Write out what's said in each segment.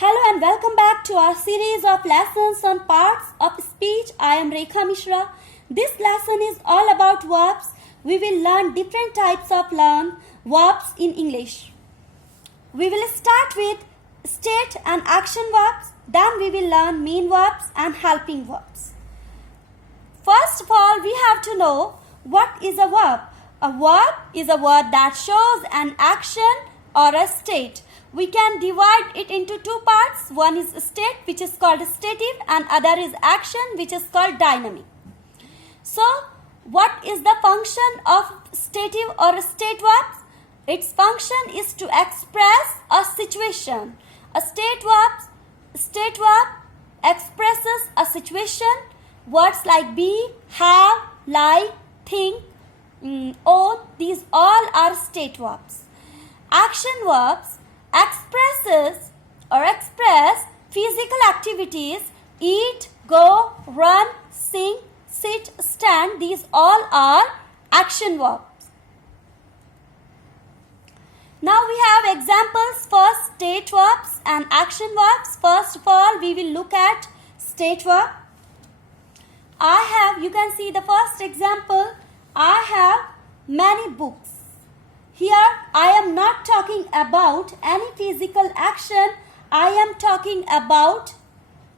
Hello and welcome back to our series of lessons on parts of speech. I am Rekha Mishra. This lesson is all about verbs. We will learn different types of verbs in English. We will start with state and action verbs. Then we will learn main verbs and helping verbs. First of all, we have to know what is a verb. A verb is a word that shows an action or a state. We can divide it into two parts. One is state, which is called stative, and other is action, which is called dynamic. So, what is the function of stative or state verbs? Its function is to express a situation. A state verb expresses a situation. Words like be, have, like, think, own, these all are state verbs. Action verbs express physical activities: eat, go, run, sing, sit, stand. These all are action verbs. Now we have examples for state verbs and action verbs. First of all, we will look at state verb. You can see the first example. I have many books. Here, I am not talking about any physical action. I am talking about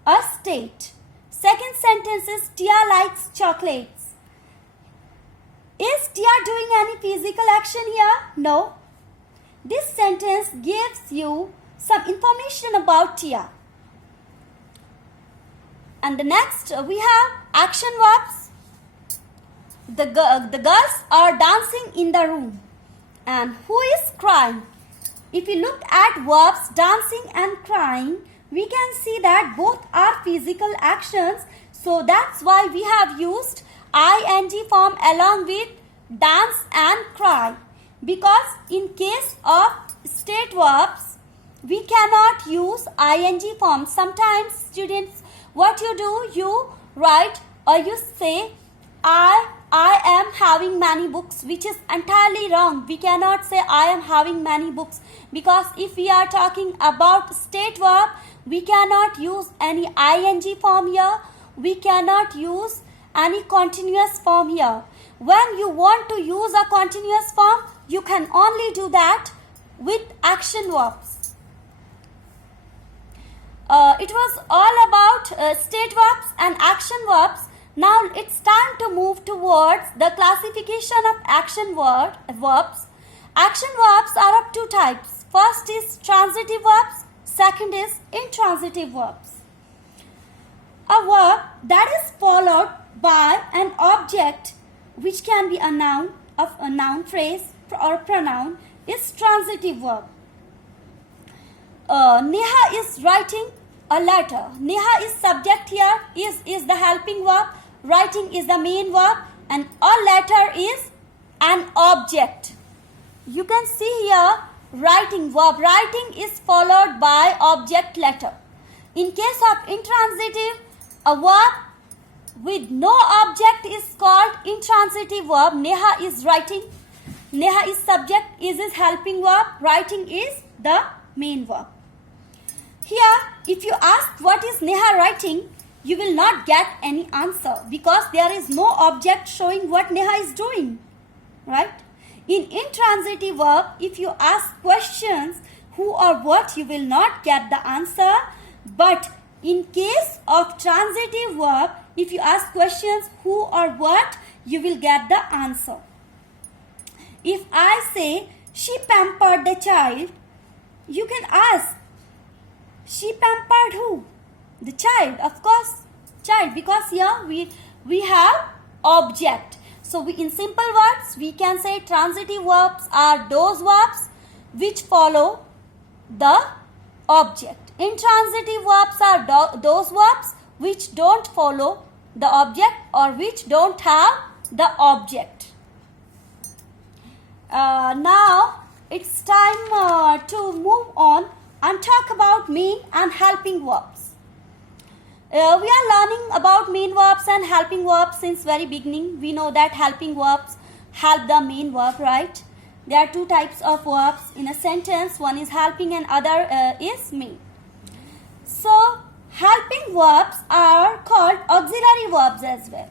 a state. Second sentence is Tia likes chocolates. Is Tia doing any physical action here? No. This sentence gives you some information about Tia. And the next, we have action verbs. The girls are dancing in the room. And who is crying? If you look at verbs dancing and crying, we can see that both are physical actions. So that's why we have used ing form along with dance and cry. Because in case of state verbs, we cannot use ing form. Sometimes students, what you do, you write or you say I am having many books, which is entirely wrong. We cannot say I am having many books, because if we are talking about state verb, we cannot use any ing form here. We cannot use any continuous form here. When you want to use a continuous form, you can only do that with action verbs. It was all about state verbs and action verbs. Now it's time to move towards the classification of action verbs. Action verbs are of two types. First is transitive verbs. Second is intransitive verbs. A verb that is followed by an object, which can be a noun phrase or pronoun, is transitive verb. Neha is writing a letter. Neha is subject here, is the helping verb. Writing is the main verb, and a letter is an object. You can see here writing verb. Writing is followed by object letter. In case of intransitive, a verb with no object is called intransitive verb. Neha is writing. Neha is subject, is his helping verb. Writing is the main verb. Here, if you ask what is Neha writing, you will not get any answer, because there is no object showing what Neha is doing, right? In intransitive verb, if you ask questions who or what, you will not get the answer. But in case of transitive verb, if you ask questions who or what, you will get the answer. If I say she pampered the child, you can ask, she pampered who? The child, of course, child, because here we have object. So in simple words, we can say transitive verbs are those verbs which follow the object. Intransitive verbs are those verbs which don't follow the object or which don't have the object. Now it's time to move on and talk about main and helping verbs. We are learning about main verbs and helping verbs since very beginning. We know that helping verbs help the main verb, right? There are two types of verbs in a sentence. One is helping and other is main. So, helping verbs are called auxiliary verbs as well.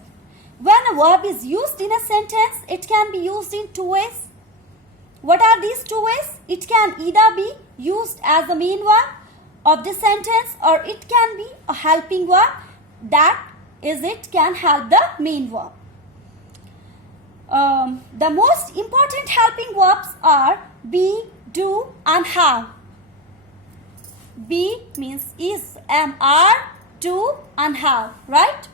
When a verb is used in a sentence, it can be used in two ways. What are these two ways? It can either be used as the main verb of the sentence, or it can be a helping verb, that is, it can help the main verb. The most important helping verbs are be, do and have. Be means is, am, are, do and have, right?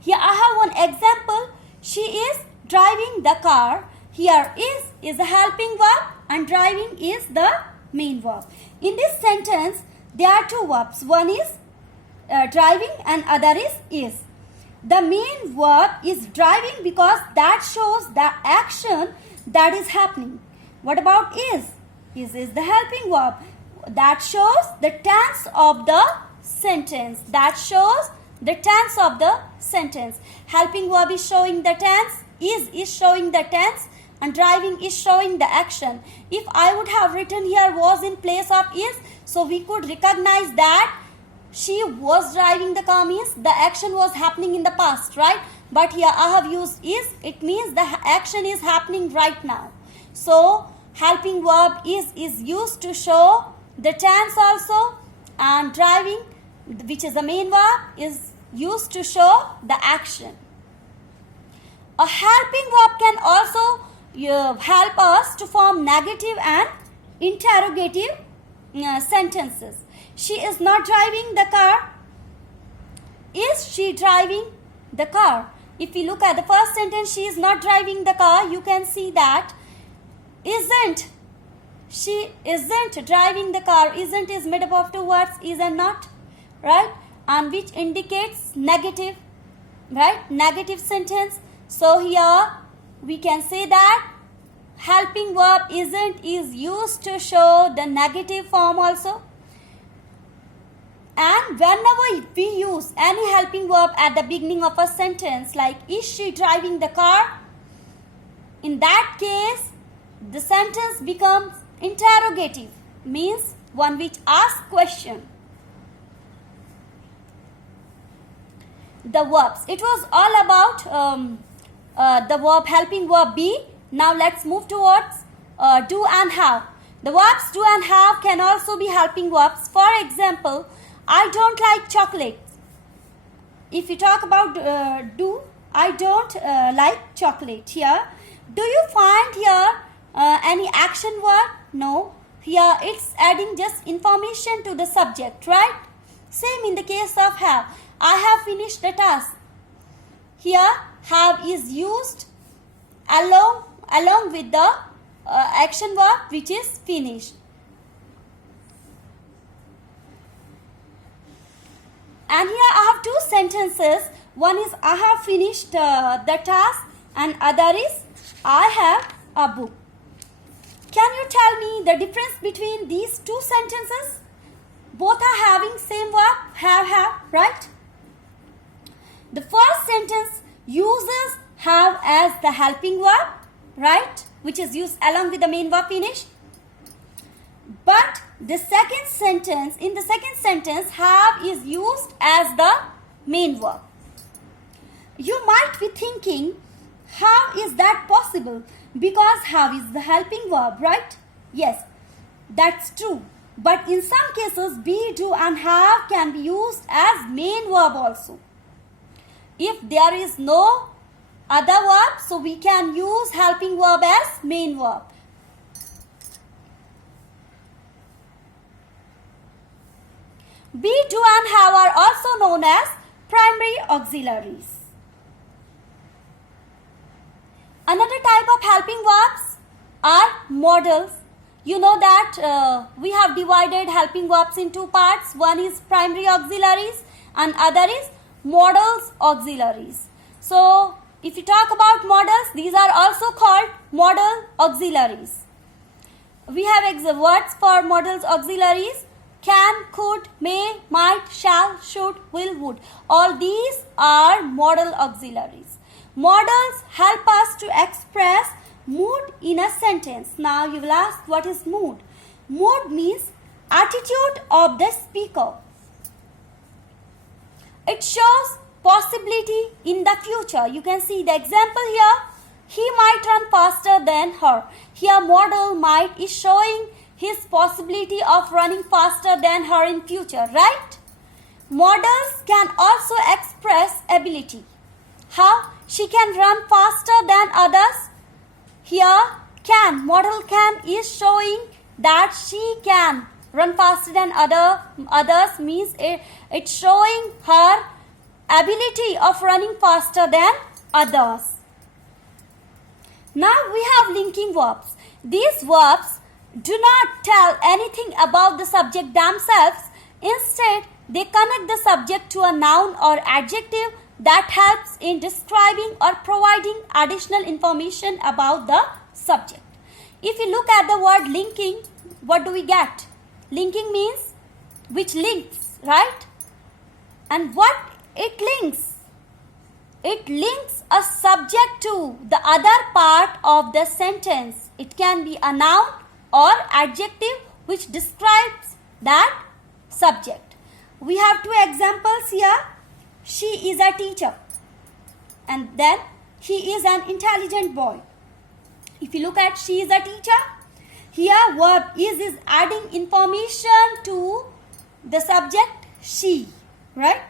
Here I have one example. She is driving the car. Here is a helping verb and driving is the main verb. In this sentence, there are two verbs. One is driving and other is. The main verb is driving because that shows the action that is happening. What about is? Is the helping verb. That shows the tense of the sentence. That shows the tense of the sentence. Helping verb is showing the tense. Is showing the tense. And driving is showing the action. If I would have written here was in place of is, so we could recognize that she was driving the car means the action was happening in the past, right? But here I have used is. It means the action is happening right now. So helping verb is used to show the tense also, and driving, which is the main verb, is used to show the action. A helping verb can also help us to form negative and interrogative sentences. She is not driving the car. Is she driving the car? If you look at the first sentence, she is not driving the car, you can see that isn't. She isn't driving the car. Isn't is made up of two words, is and not, right? And which indicates negative, right? Negative sentence. So here we can say that helping verb isn't is used to show the negative form also. And whenever we use any helping verb at the beginning of a sentence, like is she driving the car, in that case the sentence becomes interrogative, means one which asks question. The verbs. It was all about the verb helping verb be. Now let's move towards do and have. The verbs do and have can also be helping verbs. For example, I don't like chocolates. If you talk about do, I don't like chocolate. Here, do you find here any action word? No. Here it's adding just information to the subject, right? Same in the case of have. I have finished the task. Here have is used along with the action verb which is finished. And here I have two sentences. One is I have finished the task and other is I have a book. Can you tell me the difference between these two sentences? Both are having same verb, have, right? The first sentence uses have as the helping verb, right? Which is used along with the main verb finish. But the second sentence, in the second sentence, have is used as the main verb. You might be thinking, how is that possible? Because have is the helping verb, right? Yes, that's true. But in some cases, be, do and have can be used as main verb also. If there is no other verb, so we can use helping verb as main verb. Be, do and have are also known as primary auxiliaries. Another type of helping verbs are modals. You know that we have divided helping verbs in two parts. One is primary auxiliaries and other is modals auxiliaries. So, if you talk about modals, these are also called modal auxiliaries. We have words for modals auxiliaries: can, could, may, might, shall, should, will, would. All these are modal auxiliaries. Modals help us to express mood in a sentence. Now you will ask, what is mood? Mood means attitude of the speaker. It shows possibility in the future. You can see the example here. He might run faster than her. Here modal might is showing his possibility of running faster than her in future, right? Modals can also express ability. How? She can run faster than others. Here can, modal can is showing that she can run faster than others means it's showing her ability of running faster than others. Now we have linking verbs. These verbs do not tell anything about the subject themselves. Instead, they connect the subject to a noun or adjective that helps in describing or providing additional information about the subject. If you look at the word linking, what do we get? Linking means which links, right? And what it links? It links a subject to the other part of the sentence. It can be a noun or adjective which describes that subject. We have two examples here. She is a teacher and then he is an intelligent boy. If you look at she is a teacher, here verb is adding information to the subject she, right?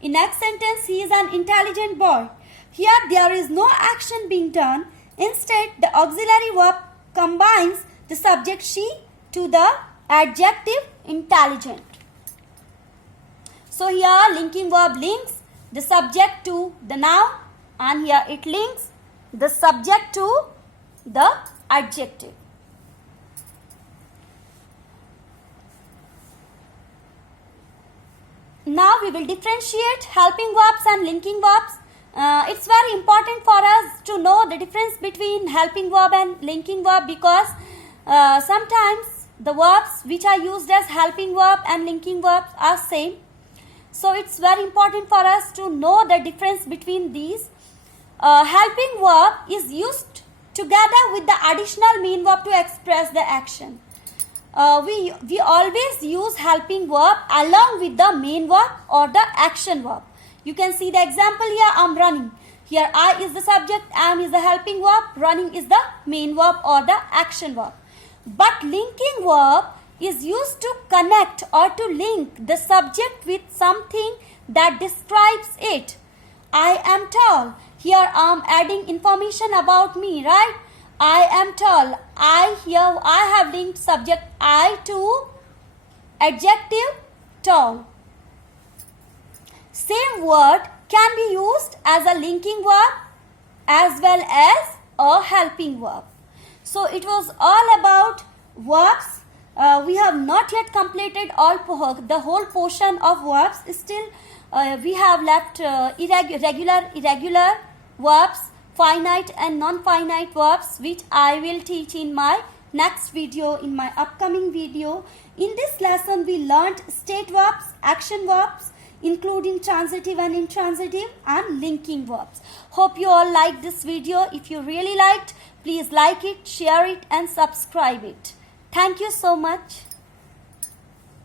In next sentence, he is an intelligent boy. Here there is no action being done. Instead, the auxiliary verb combines the subject she to the adjective intelligent. So here linking verb links the subject to the noun and here it links the subject to the adjective. Now we will differentiate helping verbs and linking verbs. It's very important for us to know the difference between helping verb and linking verb because sometimes the verbs which are used as helping verb and linking verbs are same. So it's very important for us to know the difference between these. Helping verb is used together with the additional main verb to express the action. We always use helping verb along with the main verb or the action verb. You can see the example here, I'm running. Here I is the subject, am is the helping verb, running is the main verb or the action verb. But linking verb is used to connect or to link the subject with something that describes it. I am tall. Here I am adding information about me, right? I am tall. I have linked subject I to adjective tall. Same word can be used as a linking verb as well as a helping verb. So it was all about verbs. We have not yet completed the whole portion of verbs. Still we have left irregular verbs, finite and non-finite verbs, which I will teach in my next video, in my upcoming video. In this lesson we learnt state verbs, action verbs, including transitive and intransitive, and linking verbs. Hope you all liked this video. If you really liked, please like it, share it and subscribe it. Thank you so much.